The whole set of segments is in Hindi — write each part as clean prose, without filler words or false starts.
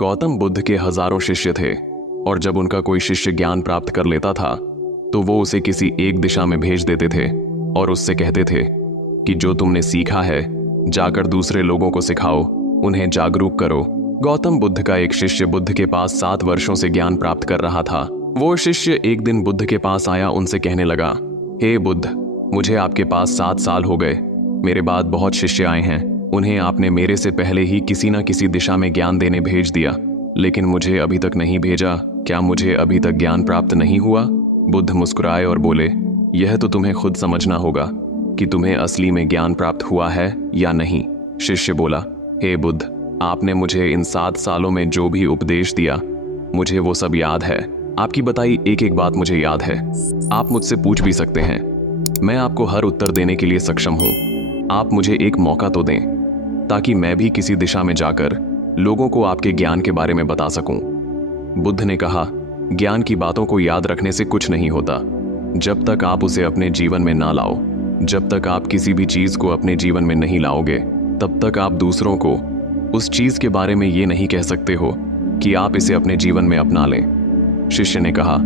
गौतम बुद्ध के हजारों शिष्य थे और जब उनका कोई शिष्य ज्ञान प्राप्त कर लेता था तो वो उसे किसी एक दिशा में भेज देते थे और उससे कहते थे कि जो तुमने सीखा है जाकर दूसरे लोगों को सिखाओ, उन्हें जागरूक करो। गौतम बुद्ध का एक शिष्य बुद्ध के पास 7 वर्षों से ज्ञान प्राप्त कर रहा था। वो शिष्य एक दिन बुद्ध के पास आया, उनसे कहने लगा, हे बुद्ध, मुझे आपके पास 7 साल हो गए। मेरे बाद बहुत शिष्य आए हैं, उन्हें आपने मेरे से पहले ही किसी न किसी दिशा में ज्ञान देने भेज दिया, लेकिन मुझे अभी तक नहीं भेजा। क्या मुझे अभी तक ज्ञान प्राप्त नहीं हुआ? बुद्ध मुस्कुराए और बोले, यह तो तुम्हें खुद समझना होगा कि तुम्हें असली में ज्ञान प्राप्त हुआ है या नहीं। शिष्य बोला, हे बुद्ध, आपने मुझे इन 7 सालों में जो भी उपदेश दिया मुझे वो सब याद है। आपकी बताई एक एक बात मुझे याद है। आप मुझसे पूछ भी सकते हैं, मैं आपको हर उत्तर देने के लिए सक्षम हूँ। आप मुझे एक मौका तो दें ताकि मैं भी किसी दिशा में जाकर लोगों को आपके ज्ञान के बारे में बता सकूं। बुद्ध ने कहा, ज्ञान की बातों को याद रखने से कुछ नहीं होता जब तक आप उसे अपने जीवन में ना लाओ। जब तक आप किसी भी चीज को अपने जीवन में नहीं लाओगे तब तक आप दूसरों को उस चीज के बारे में ये नहीं कह सकते हो कि आप इसे अपने जीवन में अपना लें। शिष्य ने कहा,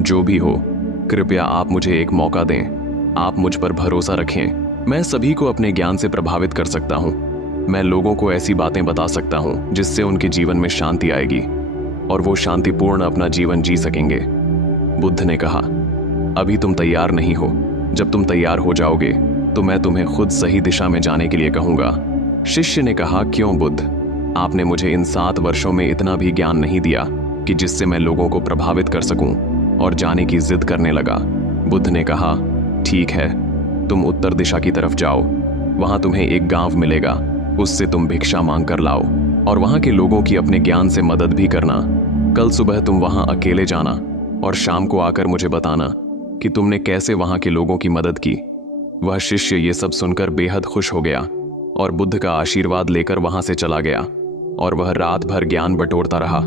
जो भी हो, कृपया आप मुझे एक मौका दें। आप मुझ पर भरोसा रखें। मैं सभी को अपने ज्ञान से प्रभावित कर सकता हूँ। मैं लोगों को ऐसी बातें बता सकता हूँ जिससे उनके जीवन में शांति आएगी और वो शांतिपूर्ण अपना जीवन जी सकेंगे। बुद्ध ने कहा, अभी तुम तैयार नहीं हो। जब तुम तैयार हो जाओगे तो मैं तुम्हें खुद सही दिशा में जाने के लिए कहूंगा। शिष्य ने कहा, क्यों बुद्ध? आपने मुझे इन 7 वर्षों में इतना भी ज्ञान नहीं दिया कि जिससे मैं लोगों को प्रभावित कर सकूं। और जाने की जिद करने लगा। बुद्ध ने कहा, ठीक है, तुम उत्तर दिशा की तरफ जाओ। वहां तुम्हें एक गांव मिलेगा, उससे तुम भिक्षा मांग कर लाओ और वहां के लोगों की अपने ज्ञान से मदद भी करना। कल सुबह तुम वहां अकेले जाना और शाम को आकर मुझे बताना कि तुमने कैसे वहां के लोगों की मदद की। वह शिष्य ये सब सुनकर बेहद खुश हो गया और बुद्ध का आशीर्वाद लेकर वहां से चला गया। और वह रात भर ज्ञान बटोरता रहा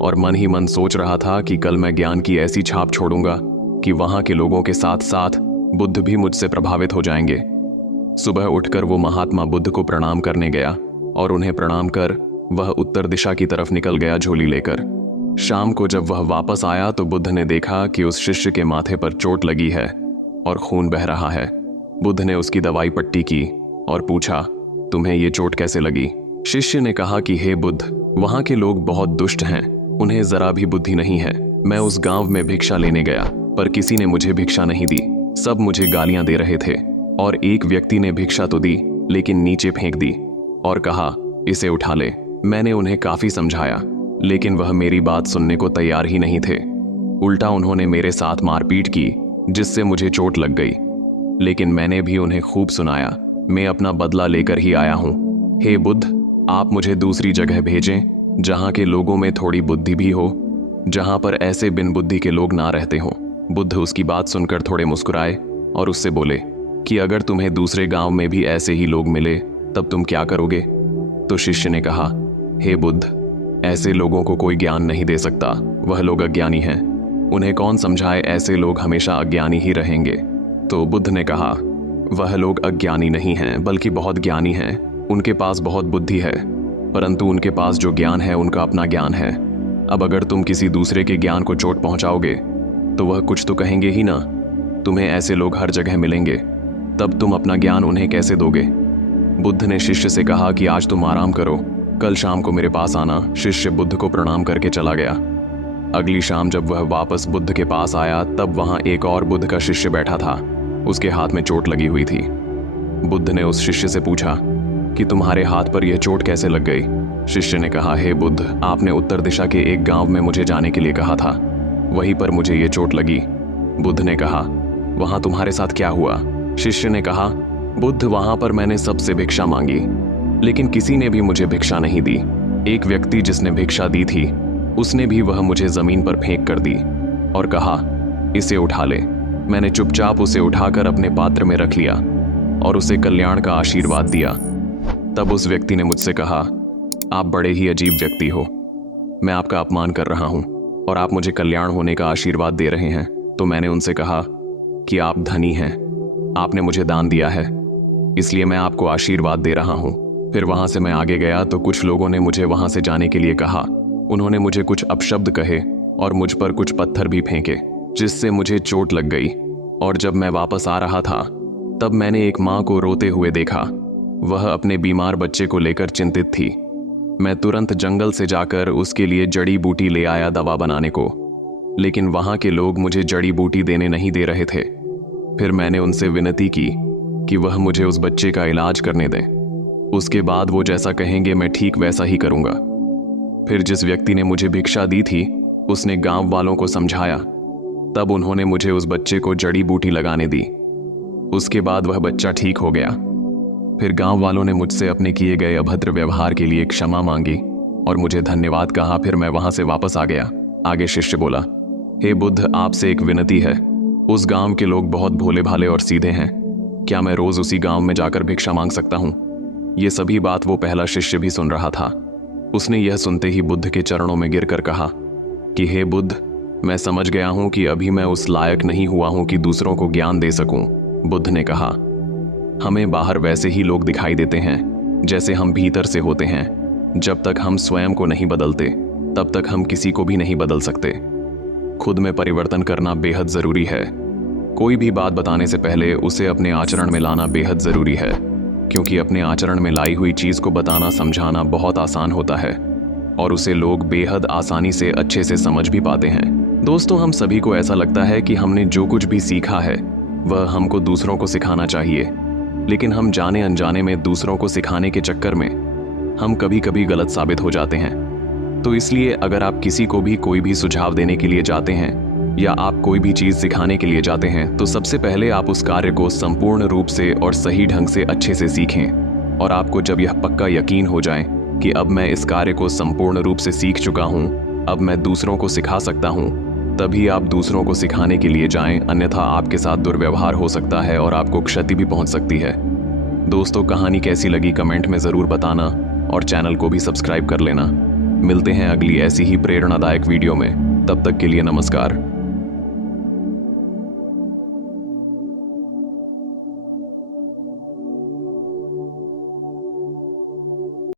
और मन ही मन सोच रहा था कि कल मैं ज्ञान की ऐसी छाप छोड़ूंगा कि वहां के लोगों के साथ साथ बुद्ध भी मुझसे प्रभावित हो जाएंगे। सुबह उठकर वो महात्मा बुद्ध को प्रणाम करने गया और उन्हें प्रणाम कर वह उत्तर दिशा की तरफ निकल गया झोली लेकर। शाम को जब वह वापस आया तो बुद्ध ने देखा कि उस शिष्य के माथे पर चोट लगी है और खून बह रहा है। बुद्ध ने उसकी दवाई पट्टी की और पूछा, तुम्हें ये चोट कैसे लगी? शिष्य ने कहा कि हे बुद्ध, वहां के लोग बहुत दुष्ट हैं, उन्हें जरा भी बुद्धि नहीं है। मैं उस गांव में भिक्षा लेने गया पर किसी ने मुझे भिक्षा नहीं दी, सब मुझे गालियां दे रहे थे और एक व्यक्ति ने भिक्षा तो दी लेकिन नीचे फेंक दी और कहा, इसे उठा ले। मैंने उन्हें काफी समझाया लेकिन वह मेरी बात सुनने को तैयार ही नहीं थे। उल्टा उन्होंने मेरे साथ मारपीट की जिससे मुझे चोट लग गई, लेकिन मैंने भी उन्हें खूब सुनाया। मैं अपना बदला लेकर ही आया हूँ। हे बुद्ध, आप मुझे दूसरी जगह भेजें जहाँ के लोगों में थोड़ी बुद्धि भी हो, जहाँ पर ऐसे बिन बुद्धि के लोग ना रहते हों। बुद्ध उसकी बात सुनकर थोड़े मुस्कुराए और उससे बोले कि अगर तुम्हें दूसरे गांव में भी ऐसे ही लोग मिले तब तुम क्या करोगे? तो शिष्य ने कहा, हे बुद्ध, ऐसे लोगों को कोई ज्ञान नहीं दे सकता, वह लोग अज्ञानी हैं। उन्हें कौन समझाए, ऐसे लोग हमेशा अज्ञानी ही रहेंगे। तो बुद्ध ने कहा, वह लोग अज्ञानी नहीं हैं बल्कि बहुत ज्ञानी हैं। उनके पास बहुत बुद्धि है परंतु उनके पास जो ज्ञान है उनका अपना ज्ञान है। अब अगर तुम किसी दूसरे के ज्ञान को चोट पहुंचाओगे तो वह कुछ तो कहेंगे ही ना। तुम्हें ऐसे लोग हर जगह मिलेंगे, तब तुम अपना ज्ञान उन्हें कैसे दोगे? बुद्ध ने शिष्य से कहा कि आज तुम आराम करो, कल शाम को मेरे पास आना। शिष्य बुद्ध को प्रणाम करके चला गया। अगली शाम जब वह वापस बुद्ध के पास आया तब वहां एक और बुद्ध का शिष्य बैठा था। उसके हाथ में चोट लगी हुई थी। बुद्ध ने उस शिष्य से पूछा कि तुम्हारे हाथ पर यह चोट कैसे लग गई? शिष्य ने कहा, हे बुद्ध, आपने उत्तर दिशा के एक गांव में मुझे जाने के लिए कहा था, वहीं पर मुझे ये चोट लगी। बुद्ध ने कहा, वहां तुम्हारे साथ क्या हुआ? शिष्य ने कहा, बुद्ध, वहां पर मैंने सबसे भिक्षा मांगी लेकिन किसी ने भी मुझे भिक्षा नहीं दी। एक व्यक्ति जिसने भिक्षा दी थी उसने भी वह मुझे जमीन पर फेंक कर दी और कहा, इसे उठा ले। मैंने चुपचाप उसे उठाकर अपने पात्र में रख लिया और उसे कल्याण का आशीर्वाद दिया। तब उस व्यक्ति ने मुझसे कहा, आप बड़े ही अजीब व्यक्ति हो, मैं आपका अपमान कर रहा हूं और आप मुझे कल्याण होने का आशीर्वाद दे रहे हैं। तो मैंने उनसे कहा कि आप धनी हैं, आपने मुझे दान दिया है, इसलिए मैं आपको आशीर्वाद दे रहा हूं। फिर वहां से मैं आगे गया तो कुछ लोगों ने मुझे वहां से जाने के लिए कहा उन्होंने मुझे कुछ अपशब्द कहे और मुझ पर कुछ पत्थर भी फेंके, जिससे मुझे चोट लग गई। और जब मैं वापस आ रहा था तब मैंने एक माँ को रोते हुए देखा। वह अपने बीमार बच्चे को लेकर चिंतित थी। मैं तुरंत जंगल से जाकर उसके लिए जड़ी बूटी ले आया दवा बनाने को, लेकिन वहाँ के लोग मुझे जड़ी बूटी देने नहीं दे रहे थे। फिर मैंने उनसे विनती की कि वह मुझे उस बच्चे का इलाज करने दें। उसके बाद वो जैसा कहेंगे मैं ठीक वैसा ही करूँगा। फिर जिस व्यक्ति ने मुझे भिक्षा दी थी उसने गांव वालों को समझाया। तब उन्होंने मुझे उस बच्चे को जड़ी बूटी लगाने दी। उसके बाद वह बच्चा ठीक हो गया। फिर गांव वालों ने मुझसे अपने किए गए अभद्र व्यवहार के लिए क्षमा मांगी और मुझे धन्यवाद कहा। फिर मैं वहां से वापस आ गया। आगे शिष्य बोला, हे बुद्ध, आपसे एक विनती है। उस गांव के लोग बहुत भोले भाले और सीधे हैं। क्या मैं रोज उसी गांव में जाकर भिक्षा मांग सकता हूँ? ये सभी बात वो पहला शिष्य भी सुन रहा था। उसने यह सुनते ही बुद्ध के चरणों में गिरकर कहा कि हे बुद्ध, मैं समझ गया हूं कि अभी मैं उस लायक नहीं हुआ हूं कि दूसरों को ज्ञान दे सकूं। बुद्ध ने कहा, हमें बाहर वैसे ही लोग दिखाई देते हैं जैसे हम भीतर से होते हैं। जब तक हम स्वयं को नहीं बदलते तब तक हम किसी को भी नहीं बदल सकते। खुद में परिवर्तन करना बेहद जरूरी है। कोई भी बात बताने से पहले उसे अपने आचरण में लाना बेहद जरूरी है, क्योंकि अपने आचरण में लाई हुई चीज को बताना समझाना बहुत आसान होता है और उसे लोग बेहद आसानी से अच्छे से समझ भी पाते हैं। दोस्तों, हम सभी को ऐसा लगता है कि हमने जो कुछ भी सीखा है वह हमको दूसरों को सिखाना चाहिए, लेकिन हम जाने अनजाने में दूसरों को सिखाने के चक्कर में हम कभी कभी गलत साबित हो जाते हैं। तो इसलिए अगर आप किसी को भी कोई भी सुझाव देने के लिए जाते हैं या आप कोई भी चीज़ सिखाने के लिए जाते हैं तो सबसे पहले आप उस कार्य को संपूर्ण रूप से और सही ढंग से अच्छे से सीखें। और आपको जब यह पक्का यकीन हो जाए कि अब मैं इस कार्य को संपूर्ण रूप से सीख चुका हूँ, अब मैं दूसरों को सिखा सकता हूँ, तभी आप दूसरों को सिखाने के लिए जाएं। अन्यथा आपके साथ दुर्व्यवहार हो सकता है और आपको क्षति भी पहुंच सकती है। दोस्तों, कहानी कैसी लगी कमेंट में ज़रूर बताना और चैनल को भी सब्सक्राइब कर लेना। मिलते हैं अगली ऐसी ही प्रेरणादायक वीडियो में। तब तक के लिए नमस्कार।